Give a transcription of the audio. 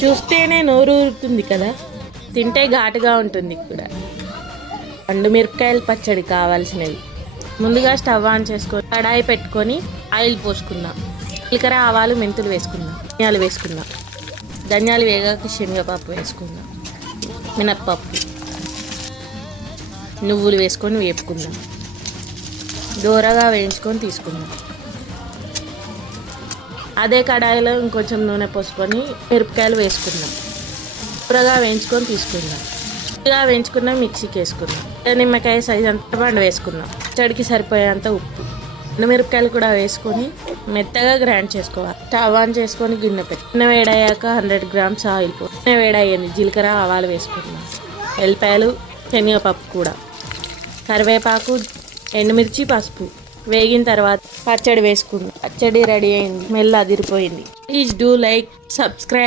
చూస్తేనే నోరు ఊరుతుంది కదా, తింటే ఘాటుగా ఉంటుంది కూడా. పండు మిరపకాయల పచ్చడి కావాల్సినవి: ముందుగా స్టవ్ ఆన్ చేసుకొని కడాయి పెట్టుకొని ఆయిల్ పోసుకుందాం. జీలకర్ర, ఆవాలు, మెంతులు వేసుకుందాం. ధనియాలు వేగాక శనగపప్పు వేసుకుందాం. మినప్పప్పు, నువ్వులు వేసుకొని వేపుకుందాం. దూరగా వేయించుకొని తీసుకుందాం. అదే కడాయిలో ఇంకొంచెం నూనె పోసుకొని మిరపకాయలు వేసుకుందాం. దూరగా వేయించుకొని తీసుకుందాం. ఇలా వేయించుకున్న మిక్సీకి వేసుకుందాం. నిమ్మకాయ సైజ్ అంతా పండు వేసుకుందాం. చెడికి సరిపోయేంత ఉప్పు, మిరపకాయలు కూడా వేసుకొని మెత్తగా గ్రైండ్ చేసుకోవాలి. స్టవ్ ఆన్ చేసుకొని గిన్నె పెట్టి గిన్నె వేడయ్యాక 100 grams ఆయిల్ గిన్నె వేడయ్యింది. జీలకర్ర, ఆవాలు వేసుకుందాం. ఎల్లిపాయలు, శనగపప్పు కూడా, కరివేపాకు, ఎండుమిర్చి, పసుపు వేగిన తర్వాత పచ్చడి వేసుకుందాం. పచ్చడి రెడీ అయింది. స్మెల్ అదిరిపోయింది. Please do like, subscribe.